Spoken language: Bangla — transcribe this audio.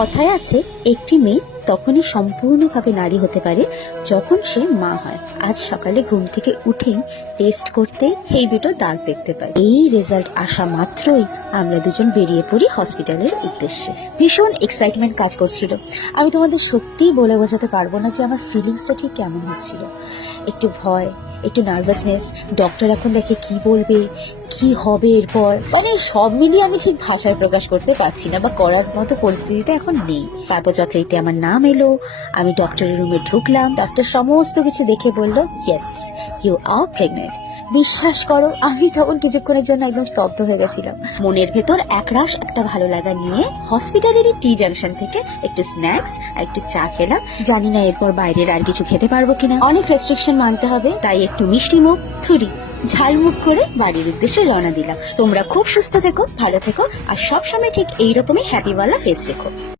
কথায় আছে একটি মেয়ে তখনই সম্পূর্ণভাবে নারী হতে পারে যখন সে মা হয়। আজ সকালে ঘুম থেকে উঠেই টেস্ট করতে এই দুটো দাগ দেখতে পাই। এই রেজাল্ট আসা মাত্রই আমরা দুজন বেরিয়ে পড়ি হসপিটালের উদ্দেশ্যে। ভীষণ এক্সাইটমেন্ট কাজ করছিল। আমি তোমাদের সত্যিই বলে বোঝাতে পারবো না যে আমার ফিলিংসটা ঠিক কেমন হচ্ছিল। একটু ভয়, একটু নার্ভাসনেস, ডক্টর এখন দেখে কি বলবে, কি হবে এরপর, মানে সব মিলিয়ে আমি ঠিক ভাষায় প্রকাশ করতে পারছি না বা করার মতো পরিস্থিতিতে এখন নেই। তারপর যথারীতি আমার নাম এলো, আমি ডক্টরের রুমে ঢুকলাম। ডক্টর সমস্ত কিছু দেখে বলল, ইয়েস, ইউ আর প্রেগনেন্ট। বিশ্বাস করো, আমি তখন কিছুক্ষণের জন্য একদম স্তব্ধ হয়ে গেছিলাম। মনের ভেতর একরাশ একটা ভালো লাগা নিয়ে হসপিটালেরই টি জাংশন থেকে একটু স্ন্যাক্স আর একটু চা খেলাম। জানি না এরপর বাইরের আর কিছু খেতে পারবো কিনা, অনেক রেস্ট্রিকশন মানতে হবে, তাই একটু মিষ্টি মুখ থুরি ঝালমুখ করে বাড়ির উদ্দেশ্যে রওনা দিলাম। তোমরা খুব সুস্থ থেকো, ভালো থেকো আর সবসময় ঠিক এইরকমই হ্যাপিওয়ালা ফেস রেখো।